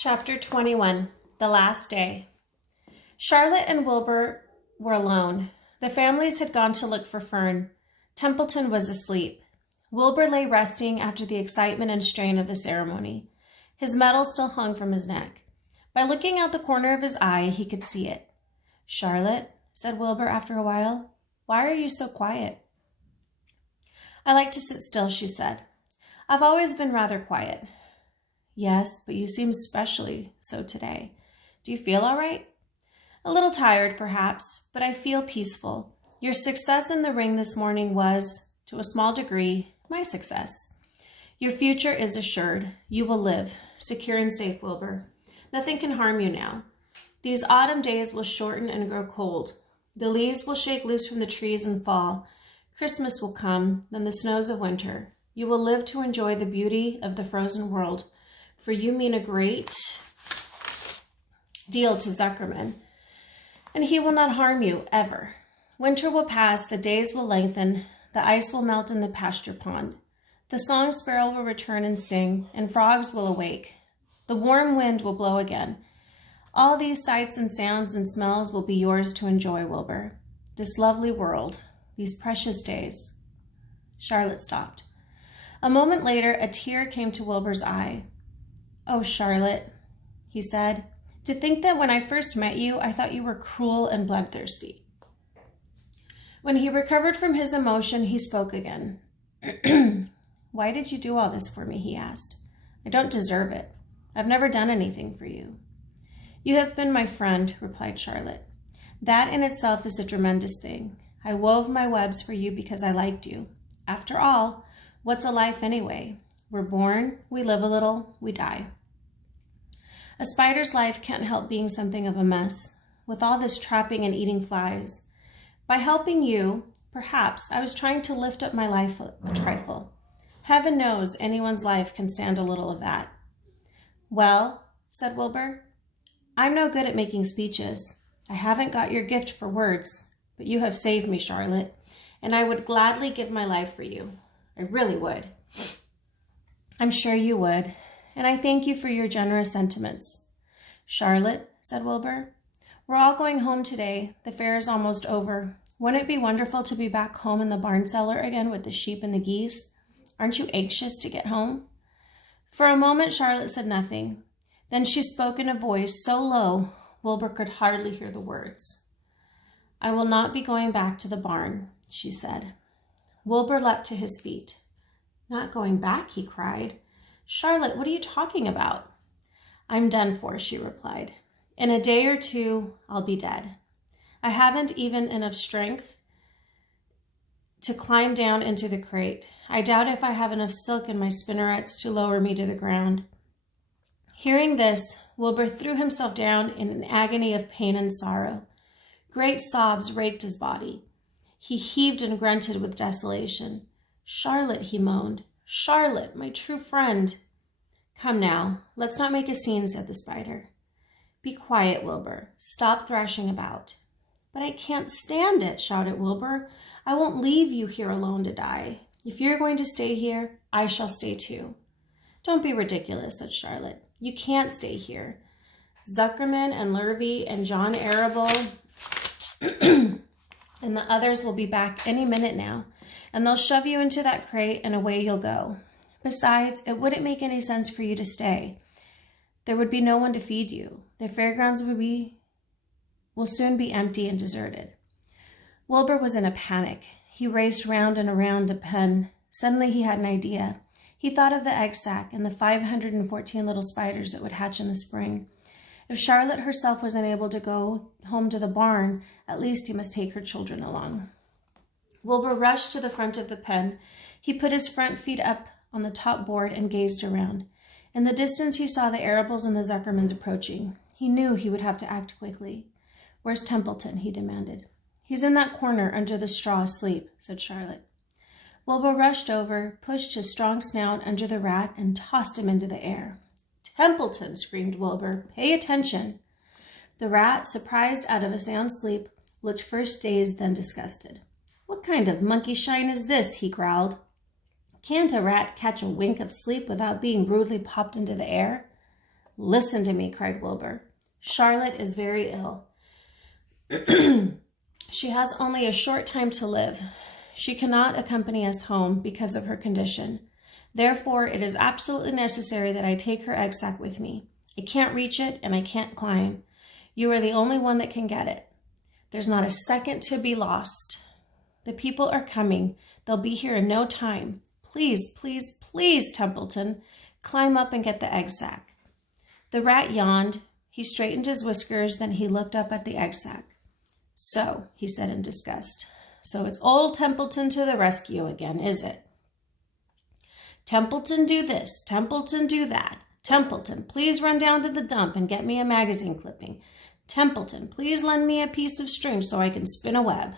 Chapter 21, The Last Day. Charlotte and Wilbur were alone. The families had gone to look for Fern. Templeton was asleep. Wilbur lay resting after the excitement and strain of the ceremony. His medal still hung from his neck. By looking out the corner of his eye, he could see it. "Charlotte," said Wilbur after a while, "why are you so quiet?" "I like to sit still," she said. "I've always been rather quiet." "Yes, but you seem especially so today. Do you feel all right?" "A little tired, perhaps, but I feel peaceful. Your success in the ring this morning was, to a small degree, my success. Your future is assured. You will live, secure and safe, Wilbur. Nothing can harm you now. These autumn days will shorten and grow cold. The leaves will shake loose from the trees and fall. Christmas will come, then the snows of winter. You will live to enjoy the beauty of the frozen world, for you mean a great deal to Zuckerman, and he will not harm you, ever. Winter will pass, the days will lengthen, the ice will melt in the pasture pond. The song sparrow will return and sing, and frogs will awake. The warm wind will blow again. All these sights and sounds and smells will be yours to enjoy, Wilbur. This lovely world, these precious days." Charlotte stopped. A moment later, a tear came to Wilbur's eye. "Oh, Charlotte," he said, "to think that when I first met you, I thought you were cruel and bloodthirsty." When he recovered from his emotion, he spoke again. "Why did you do all this for me?" he asked. "I don't deserve it. I've never done anything for you." "You have been my friend," replied Charlotte. "That in itself is a tremendous thing. I wove my webs for you because I liked you. After all, what's a life anyway? We're born, we live a little, we die. A spider's life can't help being something of a mess, with all this trapping and eating flies. By helping you, perhaps I was trying to lift up my life a trifle. Heaven knows anyone's life can stand a little of that." "Well," said Wilbur, "I'm no good at making speeches. I haven't got your gift for words, but you have saved me, Charlotte, and I would gladly give my life for you. I really would." "I'm sure you would, and I thank you for your generous sentiments." "Charlotte," said Wilbur, "we're all going home today. The fair is almost over. Wouldn't it be wonderful to be back home in the barn cellar again with the sheep and the geese? Aren't you anxious to get home?" For a moment, Charlotte said nothing. Then she spoke in a voice so low, Wilbur could hardly hear the words. "I will not be going back to the barn," she said. Wilbur leapt to his feet. "Not going back?" he cried. "Charlotte, what are you talking about?" "I'm done for," she replied. "In a day or two, I'll be dead. I haven't even enough strength to climb down into the crate. I doubt if I have enough silk in my spinnerets to lower me to the ground." Hearing this, Wilbur threw himself down in an agony of pain and sorrow. Great sobs raked his body. He heaved and grunted with desolation. "Charlotte," he moaned. "Charlotte, my true friend." "Come now, let's not make a scene," said the spider. "Be quiet, Wilbur. Stop thrashing about." "But I can't stand it," shouted Wilbur. "I won't leave you here alone to die. If you're going to stay here, I shall stay too." "Don't be ridiculous," said Charlotte. "You can't stay here. Zuckerman and Lurvy and John Arable and the others will be back any minute now, and they'll shove you into that crate and away you'll go. Besides, it wouldn't make any sense for you to stay. There would be no one to feed you. The fairgrounds will soon be empty and deserted." Wilbur was in a panic. He raced round and around the pen. Suddenly he had an idea. He thought of the egg sack and the 514 little spiders that would hatch in the spring. If Charlotte herself was unable to go home to the barn, at least he must take her children along. Wilbur rushed to the front of the pen. He put his front feet up on the top board and gazed around. In the distance he saw the Arables and the Zuckermans approaching. He knew he would have to act quickly. "Where's Templeton?" he demanded. "He's in that corner under the straw asleep," said Charlotte. Wilbur rushed over, pushed his strong snout under the rat, and tossed him into the air. "Templeton!" screamed Wilbur. "Pay attention!" The rat, surprised out of a sound sleep, looked first dazed, then disgusted. "What kind of monkey shine is this?" he growled. "Can't a rat catch a wink of sleep without being rudely popped into the air?" Listen to me, cried Wilbur. Charlotte is very ill. She has only a short time to live. She cannot accompany us home because of her condition. Therefore, it is absolutely necessary that I take her egg sac with me. I can't reach it, and I can't climb. You are the only one that can get it. There's not a second to be lost. The people are coming. They'll be here in no time. Please, please, please, Templeton, climb up and get the egg sac. The rat yawned. He straightened his whiskers, then he looked up at the egg sac. So, he said in disgust, so it's old Templeton to the rescue again, is it? Templeton, do this. Templeton, do that. Templeton, please run down to the dump and get me a magazine clipping. Templeton, please lend me a piece of string so I can spin a web.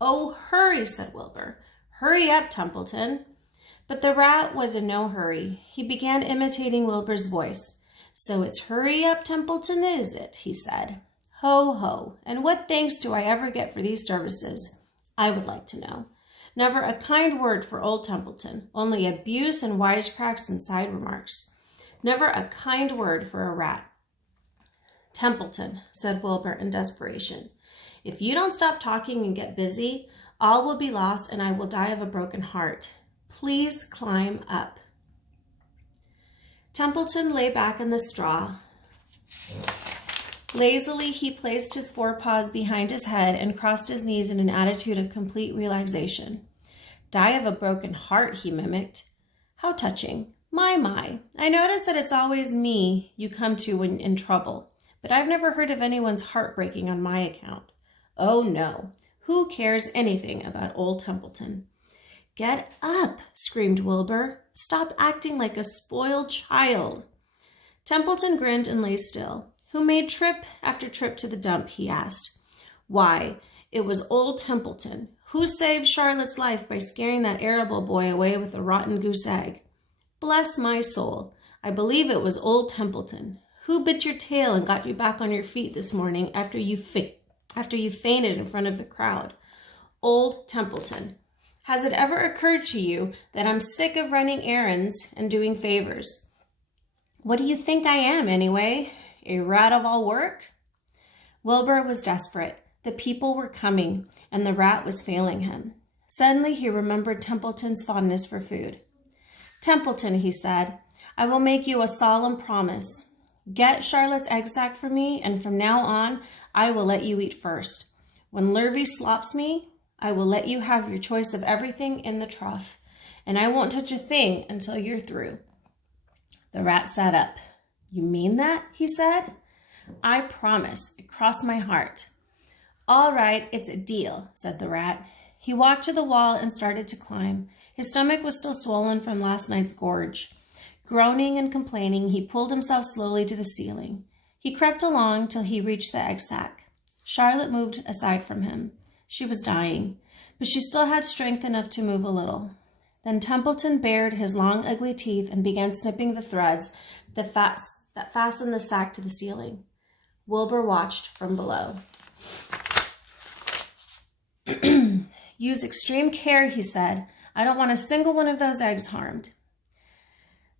Oh, hurry, said Wilbur. Hurry up, Templeton. But the rat was in no hurry. He began imitating Wilbur's voice. So it's hurry up, Templeton, is it? He said. Ho, ho, and what thanks do I ever get for these services? I would like to know. Never a kind word for old Templeton, only abuse and wisecracks and side remarks. Never a kind word for a rat. Templeton, said Wilbur in desperation, if you don't stop talking and get busy, all will be lost and I will die of a broken heart. Please climb up. Templeton lay back in the straw. Lazily, he placed his forepaws behind his head and crossed his knees in an attitude of complete relaxation. Die of a broken heart, he mimicked. How touching. My. I notice that it's always me you come to when in trouble, but I've never heard of anyone's heart breaking on my account. Oh, no. Who cares anything about old Templeton? Get up, screamed Wilbur. Stop acting like a spoiled child. Templeton grinned and lay still. Who made trip after trip to the dump, he asked. Why, it was old Templeton. Who saved Charlotte's life by scaring that Arable boy away with a rotten goose egg? Bless my soul, I believe it was old Templeton. Who bit your tail and got you back on your feet this morning after you fainted in front of the crowd? Old Templeton. Has it ever occurred to you that I'm sick of running errands and doing favors? What do you think I am, anyway? A rat of all work? Wilbur was desperate. The people were coming, and the rat was failing him. Suddenly he remembered Templeton's fondness for food. Templeton, he said, I will make you a solemn promise. Get Charlotte's egg sac for me, and from now on, I will let you eat first. When Lurvy slops me, I will let you have your choice of everything in the trough, and I won't touch a thing until you're through. The rat sat up. You mean that? He said. I promise. It crossed my heart. All right, it's a deal, said the rat. He walked to the wall and started to climb. His stomach was still swollen from last night's gorge. Groaning and complaining, he pulled himself slowly to the ceiling. He crept along till he reached the egg sac. Charlotte moved aside from him. She was dying, but she still had strength enough to move a little. Then Templeton bared his long, ugly teeth and began snipping the threads that fastened the sack to the ceiling. Wilbur watched from below. Use extreme care, he said. I don't want a single one of those eggs harmed.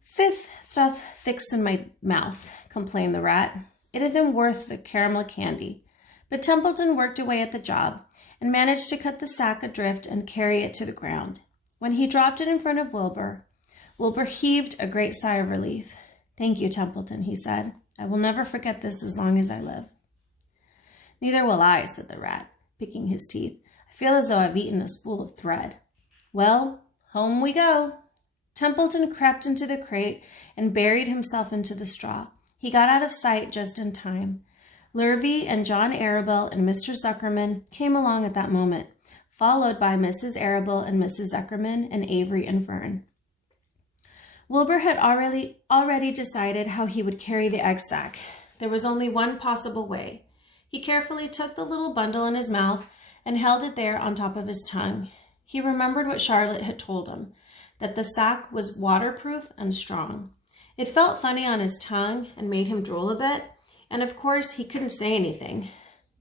Fifth stuff fixed in my mouth, complained the rat. It had been worth the caramel candy. But Templeton worked away at the job and managed to cut the sack adrift and carry it to the ground. When he dropped it in front of Wilbur, Wilbur heaved a great sigh of relief. Thank you, Templeton, he said. I will never forget this as long as I live. Neither will I, said the rat, picking his teeth. I feel as though I've eaten a spool of thread. Well, home we go. Templeton crept into the crate and buried himself into the straw. He got out of sight just in time. Lurvy and John Arable and Mr. Zuckerman came along at that moment, followed by Mrs. Arable and Mrs. Zuckerman and Avery and Fern. Wilbur had already decided how he would carry the egg sac. There was only one possible way. He carefully took the little bundle in his mouth and held it there on top of his tongue. He remembered what Charlotte had told him, that the sack was waterproof and strong. It felt funny on his tongue and made him drool a bit, and of course he couldn't say anything.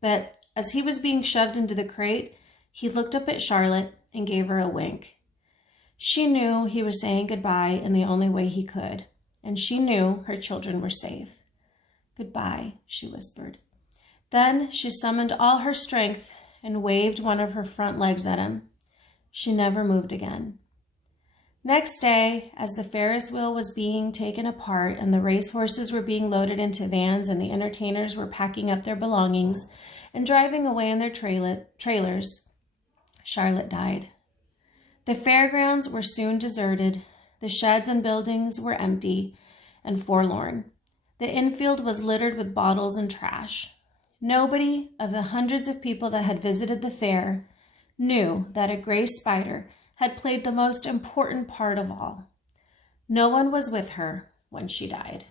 But as he was being shoved into the crate, he looked up at Charlotte and gave her a wink. She knew he was saying goodbye in the only way he could, and she knew her children were safe. Goodbye, she whispered. Then she summoned all her strength and waved one of her front legs at him. She never moved again. Next day, as the Ferris wheel was being taken apart and the racehorses were being loaded into vans and the entertainers were packing up their belongings and driving away in their trailers, Charlotte died. The fairgrounds were soon deserted. The sheds and buildings were empty and forlorn. The infield was littered with bottles and trash. Nobody of the hundreds of people that had visited the fair knew that a gray spider had played the most important part of all. No one was with her when she died.